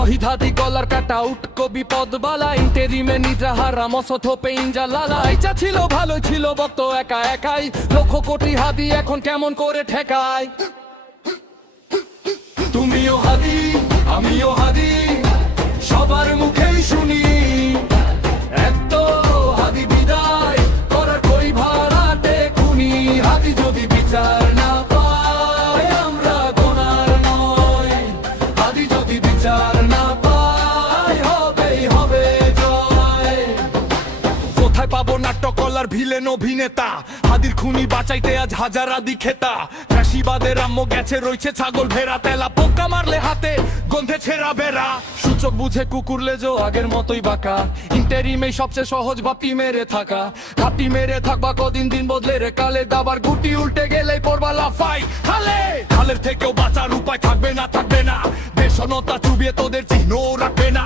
শহীদ হাদি গলার কাটা উট কবি পদবালা ইন্টেরিমে নিদ্রাহারা মসত হোপে ইঞ্জালালা ইচ্ছা ছিল ভালো ছিল বক্ত একা একাই লক্ষ কোটি হাদি এখন কেমন করে ঠেকায় তুমিও হাদি আমিও হাদি সবার মুখেই শুনি এত হাদি বিদায় করার কই ভাড়াটে খুনি হাদি যদি বিচার না পায় আমরা গোনার নয় হাদি যদি বিচার না পায় হবেই হবে জয় কোথায় পাবো নাট্যকলার ভিলেন অভিনেতা হাদির খুনি বাঁচাইতে আজ হাজার আদি খেতা ফ্যাসিবাদের আম্ম গেছে রয়েছে ছাগল ভেড়া তেলা পোকা মারলে হাতে গন্ধে ছেঁড়া বেড়া সূচক বুঝে কুকুর লেজো আগের মতোই বাঁকা ইন্টেরিমে সবচেয়ে সহজ ভাবটি মেরে থাকা ঘাপটি মেরে থাকবা কদিন দিন বদলে রে কালে দাবার গুটি উল্টে গেলেই পড়বা লাফাই খালে খালের থেকেও বাঁচার উপায় থাকবে না দেশনতা চুবিয়ে তোদের চিহ্ন রাখবে না